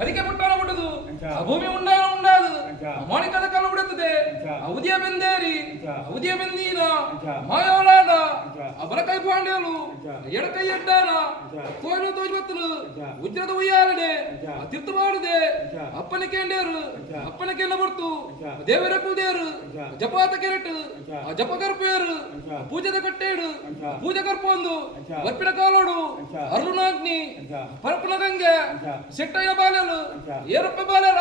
అదికే పుట్టాల పుట్టదు భూమి ఉన్నాయో ಮಾಣಿಕದ ಕಲ್ಲು ಬಿಡುತ್ತದೆ. ಅವಧಿಯ ಬೆಂದೇರಿ. ಅವಧಿಯ ಬೆಂದೀನ ಮಾಯೋಲಾಡ. ಅವರ ಕೈ ಪಾಂಡ್ಯಲು ಎಡ ಎಡಕೈ ಎಡ್ಡಾನ ಕೋಲು ತೋಜು ಉಜ್ರದ ಉಯ್ಯಾಲಡೆ ಅಂಚ. ಮಾಡಿದೆ. ಅಪ್ಪನ ಕೇಂಡೇರು ಅಪ್ಪನ ಕೆಲ್ಲ ಬರ್ತು. ದೇವರ ಕುಲ್ದೇರು. ಜಪಾತ ಕೆರೆಟ್. ಆ ಜಪ ಕರ್ಪೇರು. ಪೂಜದ ಕಟ್ಟೇಡು. ಪೂಜೆ ಕರ್ಪೊಂದು ಬರ್ಪಿನ ಕಾಲೋಡು. ಅರುಣಾಗ್ನಿ. ಪರಪ್ಪನ ಪರಪನ ಗಂಗೆ. ಶೆಟ್ಟಯ್ಯ ಬಾಲೆಲು. ಏರಪ್ಪ ಬಾಲೆಲ.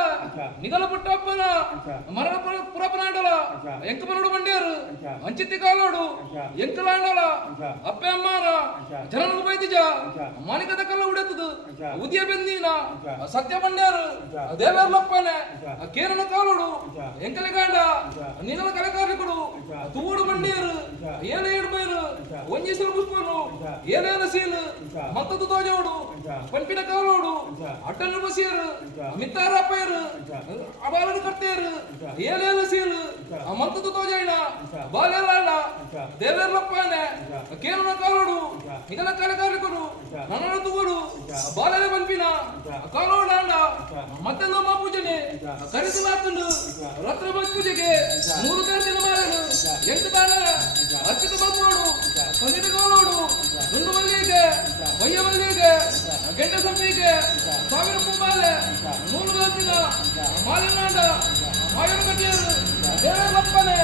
ನಿಗಲ ಪುಟ್ಟಪ್ಪನ ಅಂಚ. ಮರಣ ಪುರಪನಾಂಡಲ. ಅಂಚ. ಎಂಕಪನೋಡು ಬಂಡೇರು ಅಂಚ. ಅಂಚಿತ್ತಿ ಕಾಲೋಡು ಅಂಚ. ಎಂಕಲಾಂಡಲ. ಅಂಚ. ಅಪ್ಪೆ ಅಮ್ಮಾರ. ಅಂಚ. ಜನನಿಗೆ ಬೈದಿಜ ಅಂಚ. ಮಾಣಿಕದ ಕಲ್ಲ ಉಡೆತದು. ಅಂಚ. తువ్వుడు ಬೆಂದೀನ ಅಂಚ. ಸತ್ಯ ಬಂಡೇರು పుష్పను ದೇವೇರ್ಲಪ್ಪನೆ. సీలు ಕೇರಳ ಕಾಲೋಡು. పంపిన కాలోడు ಅಂಚ. ನಿಗಲ మిత్తారా ಅಂಚ. ತೂಡು ಏನೇನು ಸೀಲು ಅಮಂತದ. ಬಾಲೆಲಾಂಡ ಅಂಚ. ದೇವೇರ್ಲಪ್ಪನೆ ಕೇರಳ ಕಾಲೋಡು ಕಲೆಕಾರಕರು ಅಂಚ. ನನ್ನ ತುಗೋಡು ಅಂಚ. ಬಂಪಿನ ಮತ್ತೆ ಕಾಲೋಡಾಂಡ ಅಂಚ. ಮತ್ತೆಲ್ಲ ಮಾ ಪೂಜನೆ. ಕರಿಸಲಾತುಂಡು ಅಂಚ. ರತ್ನ ಪೂಜೆಗೆ. ಮೂರು ಮಾರನು ಅಂಚ. ಎಂಟು ತಾನ. ಅರ್ಚಿತ ಬಂದೋಡು. ಸಂಗೀತ ಕಾಲೋಡು. ದುಂಡು ಮಲ್ಲಿಗೆ. ಬಯ್ಯ ಮಲ್ಲಿಗೆ ಗಂಡ ಸಂಪಿಗೆ. ಸಾವಿರ ರೂಪಾಯಿ. ನೂರು ಅಂಚ. ಮಾಲಿನಾಂಡ ಮಾಯನ ಕಟ್ಟಿಯರು ದೇವರಪ್ಪನೆ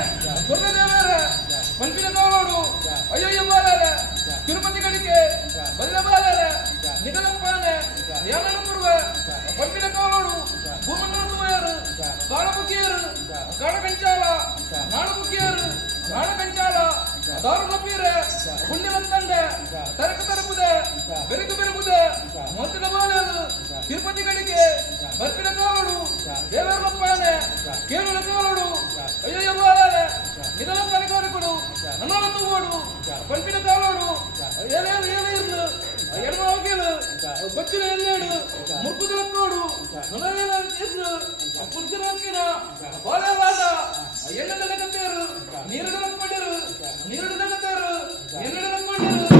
ದೇವರ ಪಂಪಿನ ಕಾಲೋಡು ಅಯ್ಯಯ್ಯ ಬಾಲರೆ ತಿರುಪತಿ ಕಡಿಕೆ ಬಲ್ಲ ಬಾಲರೆ ನಿಗಲಪ್ಪನೆ ಯಾನನ ಪೂರ್ವ ಪಂಪಿನ ಕಾಲೋಡು ಭೂಮಂಡಲ ತುಮಯರು ಕಾಳಬುಕ್ಕಿಯರು ಕಾಳಕಂಚಾಲ ನಾಡಬುಕ್ಕಿಯರು ನಾಡಕಂಚಾಲ ಹುಣ್ಣಿನ ತಂಡೆ ತರಕು ತರಕುದೆ ಬೆರಕು ಬೆರಕುದೆ ಮೊದಲ ಬಾಲರು நம்ம ಓಡು ಪಂಪಿನ ತಾಳೋಡು ಏನೇನು ಏನೇ ಇರ್ಲು ಎಡಮ ಹೋಗಿಲು ಬಚ್ಚಿನ ಎಲ್ಲೇಡು ಮುರ್ಕುದಲ ನೋಡು ಇರ್ಲು ಪುರುಷನ ಹಾಕಿನ ಹೋಲವಾದ ಎಲ್ಲೆಲ್ಲ ಕತ್ತೇರು ಕೊಂಡಿರು ನೀರಿಡಲು ಕತ್ತೇರು ಕೊಂಡಿರು.